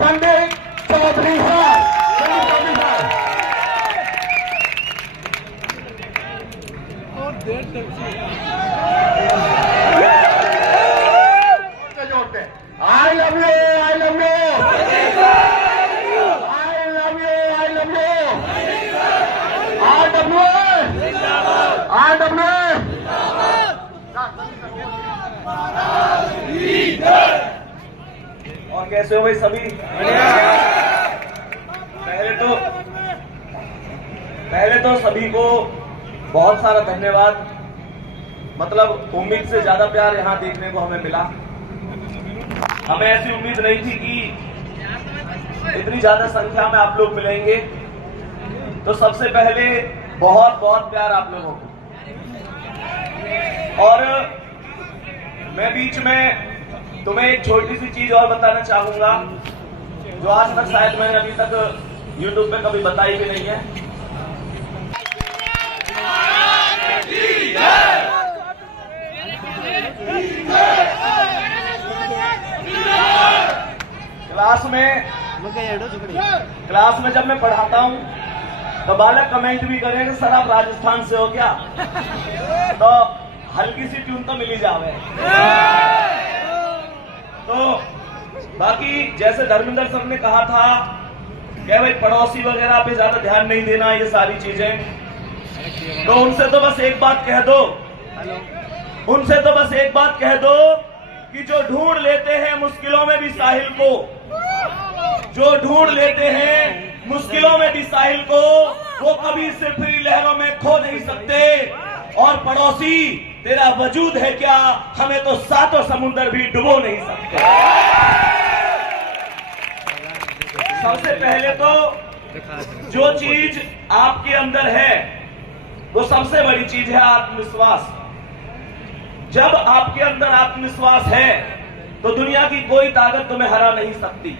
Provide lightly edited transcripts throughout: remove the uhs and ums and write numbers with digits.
पंडित चौधरी साहब, I love you, I love you, I love you, I love you, RWA, RWA। और कैसे हो भाई सभी? पहले तो सभी को बहुत सारा धन्यवाद। मतलब उम्मीद से ज्यादा प्यार यहाँ देखने को हमें मिला। हमें ऐसी उम्मीद नहीं थी कि इतनी ज्यादा संख्या में आप लोग मिलेंगे। तो सबसे पहले बहुत बहुत प्यार आप लोगों को। और मैं बीच में तुम्हें एक छोटी सी चीज और बताना चाहूंगा जो आज तक शायद मैंने अभी तक YouTube पे कभी बताई भी नहीं है। क्लास में जब मैं पढ़ाता हूं तो बालक कमेंट भी करें कि सर आप राजस्थान से हो क्या? तो हल्की सी ट्यून तो मिली जावे। तो बाकी जैसे धर्मेंद्र सर ने कहा था कि भाई पड़ोसी वगैरह पे ज्यादा ध्यान नहीं देना, ये सारी चीजें, तो उनसे तो बस एक बात कह दो, कि जो ढूंढ लेते हैं मुश्किलों में भी साहिल को, जो ढूंढ लेते हैं मुश्किलों में भी साहिल को, वो कभी सिरफिरी लहरों में खो नहीं सकते। और पड़ोसी तेरा वजूद है क्या, हमें तो सातों समुंदर भी डुबो नहीं सकते। सबसे पहले तो जो चीज आपके अंदर है वो सबसे बड़ी चीज है आत्मविश्वास। जब आपके अंदर आत्मविश्वास है तो दुनिया की कोई ताकत तुम्हें हरा नहीं सकती।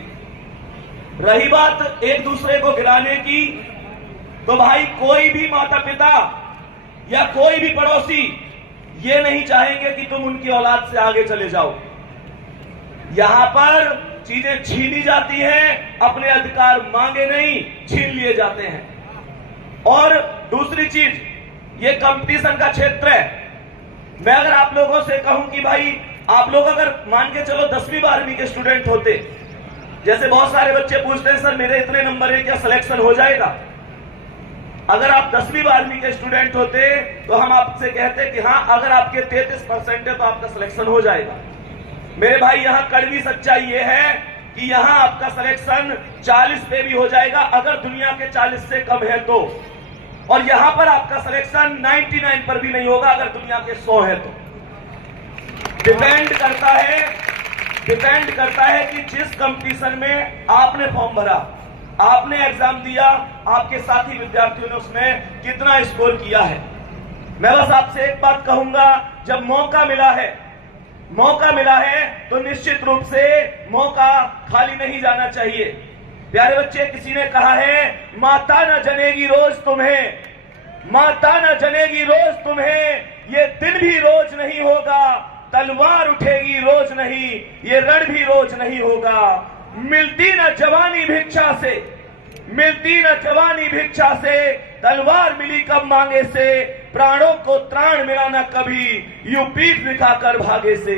रही बात एक दूसरे को गिराने की, तो भाई कोई भी माता पिता या कोई भी पड़ोसी ये नहीं चाहेंगे कि तुम उनकी औलाद से आगे चले जाओ। यहां पर चीजें छीनी जाती हैं, अपने अधिकार मांगे नहीं, छीन लिए जाते हैं। और दूसरी चीज, ये कंपटीशन का क्षेत्र है। मैं अगर आप लोगों से कहूं कि भाई आप लोग अगर मान के चलो 10वीं 12वीं के स्टूडेंट होते, जैसे बहुत सारे बच्चे पूछते हैं सर मेरे इतने नंबर है क्या सिलेक्शन हो जाएगा? अगर आप 10वीं 12वीं के स्टूडेंट होते तो हम आपसे कहते कि हाँ, अगर आपके 33% है तो आपका सिलेक्शन हो जाएगा। मेरे भाई यहाँ कड़वी सच्चाई ये है कि यहाँ आपका सिलेक्शन 40 पे भी हो जाएगा अगर दुनिया के 40 से कम है तो, और यहाँ पर आपका सिलेक्शन 99 पर भी नहीं होगा अगर दुनिया के 100 है तो। डिपेंड करता है कि जिस कंपटीशन में आपने फॉर्म भरा, आपने एग्जाम दिया, आपके साथी विद्यार्थियों ने उसमें कितना स्कोर किया है। मैं बस आपसे एक बात कहूंगा, जब मौका मिला है तो निश्चित रूप से मौका खाली नहीं जाना चाहिए। प्यारे बच्चे, किसी ने कहा है माता न जनेगी रोज तुम्हें, माता न जनेगी रोज तुम्हें, ये दिन भी रोज नहीं होगा, तलवार उठेगी रोज नहीं, ये रण भी रोज नहीं होगा। मिलती न जवानी भिक्षा से, तलवार मिली कब मांगे से, प्राणों को त्राण मिला न कभी, यूं पीठ दिखाकर भागे से।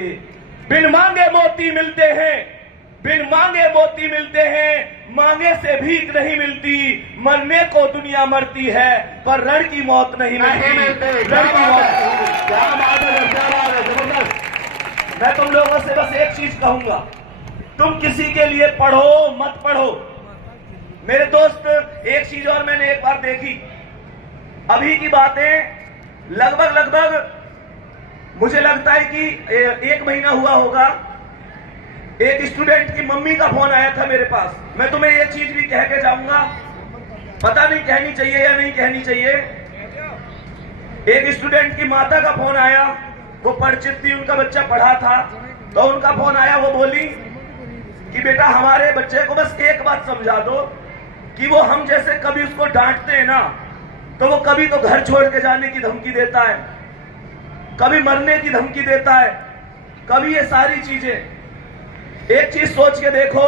बिन मांगे मोती मिलते हैं, मांगे से भीख नहीं मिलती, मरने को दुनिया मरती है पर रण की मौत नहीं मिलती। मैं तुम लोगों से बस एक चीज कहूंगा, तुम किसी के लिए पढ़ो मत पढ़ो। मेरे दोस्त, एक चीज और मैंने एक बार देखी, अभी की बातें लगभग मुझे लगता है कि 1 महीना हुआ होगा, एक स्टूडेंट की मम्मी का फोन आया था मेरे पास। मैं तुम्हें ये चीज भी कह के जाऊंगा, पता नहीं कहनी चाहिए या नहीं कहनी चाहिए। एक स्टूडेंट की माता का फोन आया, वो परिचित थी, उनका बच्चा पढ़ा था, तो उनका फोन आया, वो बोली कि बेटा हमारे बच्चे को बस एक बात समझा दो कि वो हम जैसे कभी उसको डांटते हैं ना, तो वो कभी तो घर छोड़ के जाने की धमकी देता है, कभी मरने की धमकी देता है, कभी ये सारी चीजें। एक चीज सोच के देखो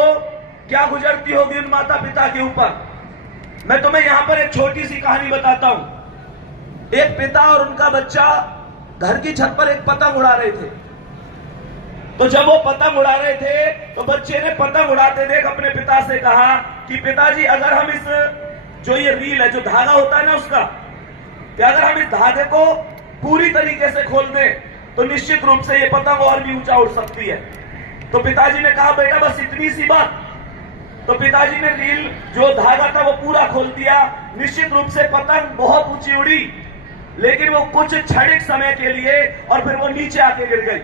क्या गुजरती होगी उन माता पिता के ऊपर। मैं तुम्हें यहां पर एक छोटी सी कहानी बताता हूं। एक पिता और उनका बच्चा घर की छत पर एक पतंग उड़ा रहे थे। तो जब वो पतंग उड़ा रहे थे तो बच्चे ने पतंग उड़ाते देख अपने पिता से कहा कि पिताजी, अगर हम इस जो ये रील है, जो धागा होता है ना उसका, कि अगर हम इस धागे को पूरी तरीके से खोल दें तो निश्चित रूप से ये पतंग और भी ऊंचा उड़ सकती है। तो पिताजी ने कहा, बेटा बस इतनी सी बात। तो पिताजी ने रील जो धागा था वो पूरा खोल दिया। निश्चित रूप से पतंग बहुत ऊंची उड़ी, लेकिन वो कुछ क्षणिक समय के लिए और फिर वो नीचे आके गिर गई।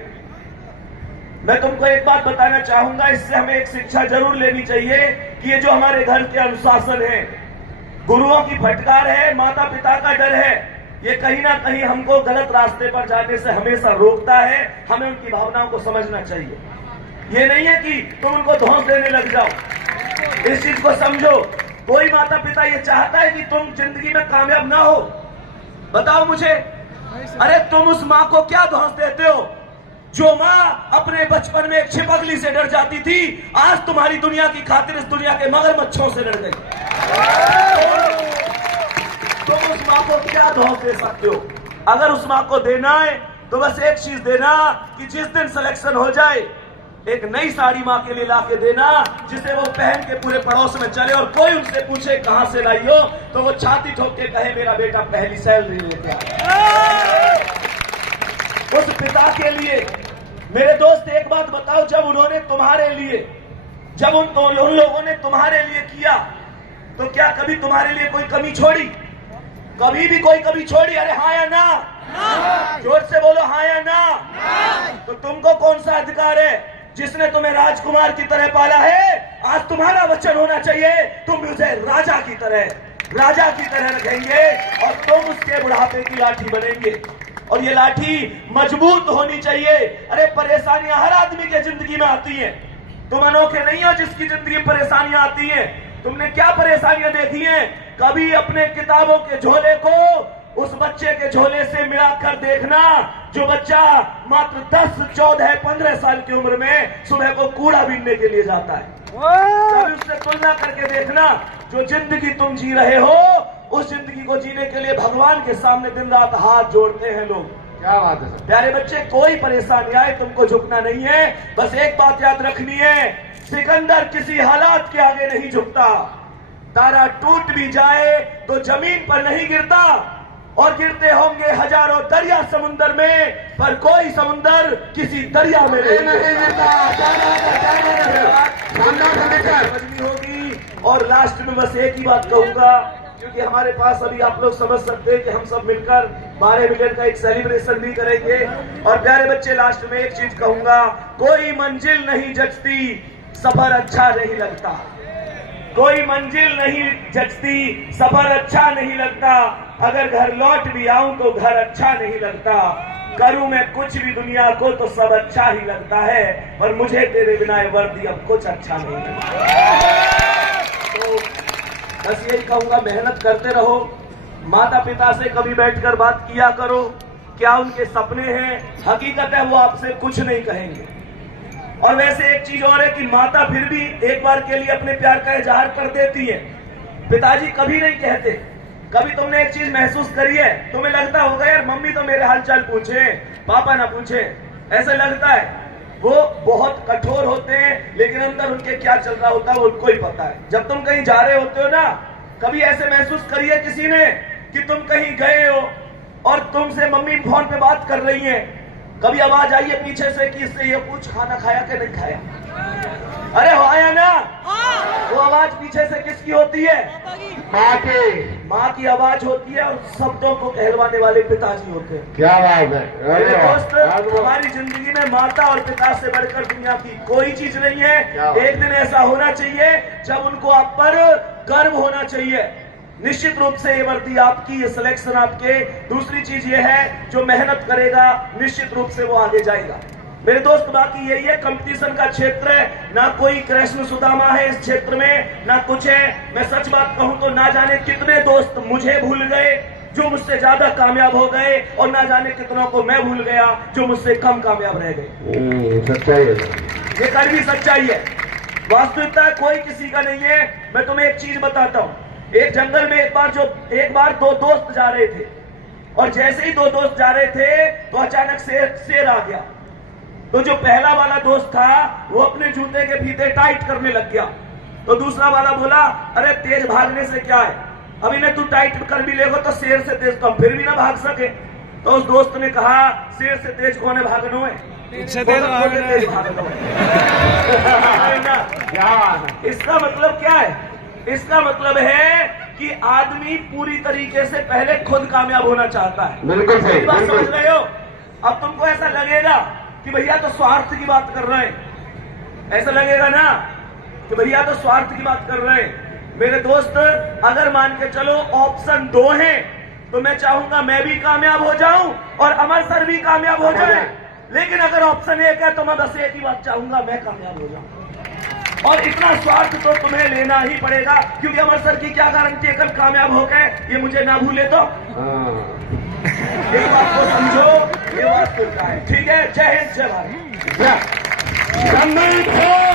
मैं तुमको एक बात बताना चाहूंगा, इससे हमें एक शिक्षा जरूर लेनी चाहिए कि ये जो हमारे घर के अनुशासन है, गुरुओं की फटकार है, माता पिता का डर है, ये कहीं ना कहीं हमको गलत रास्ते पर जाने से हमेशा रोकता है। हमें उनकी भावनाओं को समझना चाहिए। ये नहीं है कि तुम उनको धौंस देने लग जाओ। इस चीज को समझो। कोई माता पिता ये चाहता है कि तुम जिंदगी में कामयाब ना हो? बताओ मुझे। अरे तुम उस माँ को क्या धौंस देते हो जो माँ अपने बचपन में एक छिपकली से डर जाती थी, आज तुम्हारी दुनिया की खातिर इस दुनिया के मगरमच्छों से डर गई। तुम उस माँ को क्या धौंस दे सकते हो? अगर उस माँ को देना है तो बस एक चीज देना कि जिस दिन सिलेक्शन हो जाए एक नई साड़ी माँ के लिए ला के देना, जिसे वो पहन के पूरे पड़ोस में चले और कोई उनसे पूछे कहां से लाई हो तो वो छाती ठोक के कहे मेरा बेटा पहली सैलरी लेके आया। उस पिता के लिए मेरे दोस्त एक बात बताओ, जब उन्होंने तुम्हारे लिए, जब उन लोगों ने तुम्हारे लिए किया तो क्या कभी तुम्हारे लिए कोई कमी छोड़ी? कभी भी कोई कमी छोड़ी? अरे हाँ या ना? जोर से बोलो हाँ या ना। तो तुमको कौन सा अधिकार है? जिसने तुम्हें राजकुमार की तरह पाला है, आज तुम्हारा वचन होना चाहिए तुम उसे राजा की तरह रखेंगे और तुम उसके बुढ़ापे की लाठी बनेंगे। और ये लाठी मजबूत होनी चाहिए। अरे परेशानियां हर आदमी के जिंदगी में आती हैं। तुम अनोखे नहीं हो जिसकी जिंदगी में परेशानियां आती हैं। तुमने क्या परेशानियां देखी हैं? कभी अपने किताबों के झोले को उस बच्चे के झोले से मिलाकर देखना जो बच्चा मात्र 10, 14, 15 साल की उम्र में सुबह को कूड़ा बीनने के लिए जाता है। कभी उससे तुलना करके देखना जो जिंदगी तुम जी रहे हो, उस जिंदगी को जीने के लिए भगवान के सामने दिन रात हाथ जोड़ते हैं लोग। क्या बात है प्यारे बच्चे, कोई परेशानी आए तुमको झुकना नहीं है। बस एक बात याद रखनी है, सिकंदर किसी हालात के आगे नहीं झुकता। तारा टूट भी जाए तो जमीन पर नहीं गिरता, और गिरते होंगे हजारों दरिया समुंदर में, पर कोई समुंदर किसी दरिया में नहीं गिरता। समझनी होगी। और लास्ट में बस एक ही बात कहूंगा, क्योंकि हमारे पास अभी आप लोग समझ सकते हैं कि हम सब मिलकर 12 मिलियन का एक सेलिब्रेशन भी करेंगे। और प्यारे बच्चे, लास्ट में एक चीज कहूंगा, कोई मंजिल नहीं जचती, सफर अच्छा नहीं लगता। कोई मंजिल नहीं जचती, सफर अच्छा नहीं लगता। अगर घर लौट भी आऊं तो घर अच्छा नहीं लगता। करूं मैं कुछ भी दुनिया को तो सब अच्छा ही लगता है, पर मुझे तेरे बिना वर्दी अब कुछ अच्छा नहीं लगता। तो बस यही कहूंगा, मेहनत करते रहो। माता पिता से कभी बैठकर बात किया करो, क्या उनके सपने हैं। हकीकत है वो आपसे कुछ नहीं कहेंगे। और वैसे एक चीज और है कि माता फिर भी एक बार के लिए अपने प्यार का इजहार कर देती है, पिताजी कभी नहीं कहते। कभी तुमने एक चीज महसूस करी है, तुम्हें लगता होगा यार मम्मी तो मेरे हालचाल पूछे, पापा ना पूछे, ऐसे लगता है। वो बहुत कठोर होते हैं, लेकिन अंदर उनके क्या चल रहा होता है वो उनको ही पता है। जब तुम कहीं जा रहे होते हो ना, कभी ऐसे महसूस करिए किसी ने कि तुम कहीं गए हो और तुमसे मम्मी फोन पे बात कर रही है, कभी आवाज आई है पीछे से कि इससे ये पूछ खाना खाया कि नहीं खाया। अरे हो आया ना? वो आवाज पीछे से किसकी होती है? माँ की आवाज होती है, और शब्दों को कहलवाने वाले पिताजी होते हैं। क्या बात है मेरे दोस्त, हमारी जिंदगी में माता और पिता से बढ़कर दुनिया की कोई चीज नहीं है। एक दिन ऐसा होना चाहिए जब उनको आप पर गर्व होना चाहिए। निश्चित रूप से ये वर्दी आपकी, ये सिलेक्शन आपके। दूसरी चीज ये है, जो मेहनत करेगा निश्चित रूप से वो आगे जाएगा। मेरे दोस्त, बाकी यही है, कंपटीशन का क्षेत्र है, ना कोई कृष्ण सुदामा है इस क्षेत्र में, ना कुछ है। मैं सच बात कहूं तो ना जाने कितने दोस्त मुझे भूल गए जो मुझसे ज्यादा कामयाब हो गए, और ना जाने कितनों को मैं भूल गया जो मुझसे कम कामयाब रह गए। सच्चाई है, ये कड़वी सच्चाई है। वास्तविकता कोई किसी का नहीं है। मैं तुम्हें एक चीज बताता हूं। एक जंगल में एक बार दो दोस्त जा रहे थे, और जैसे ही दो दोस्त जा रहे थे तो अचानक शेर आ गया। तो जो पहला वाला दोस्त था वो अपने जूते के फीते टाइट करने लग गया। तो दूसरा वाला बोला, अरे तेज भागने से क्या है, अब इन्हें तू टाइट कर भी लेगा तो शेर से तेज तो हम फिर भी ना भाग सके। तो उस दोस्त ने कहा, शेर से तेज कौन है भागनो है, इससे तेज भागनो है। इसका मतलब क्या है? इसका मतलब है कि आदमी पूरी तरीके से पहले खुद कामयाब होना चाहता है। बिल्कुल सही, मेरी बात बिल्कुल। समझ रहे हो? अब तुमको ऐसा लगेगा कि भैया तो स्वार्थ की बात कर रहे हैं, ऐसा लगेगा ना कि भैया तो स्वार्थ की बात कर रहे हैं। मेरे दोस्त, अगर मान के चलो ऑप्शन 2 है तो मैं चाहूंगा मैं भी कामयाब हो जाऊं और अमर सर भी कामयाब हो जाए। लेकिन अगर ऑप्शन 1 है तो मैं बस एक ही बात चाहूंगा, मैं कामयाब हो जाऊं। और इतना स्वार्थ तो तुम्हें लेना ही पड़ेगा, क्योंकि अमर सर की क्या गारंटी है कल कामयाब हो गए ये मुझे ना भूले तो। इस बात को समझो, ये वास्तविकता है। ठीक है, जय हिंद, जय भारत। संदीप है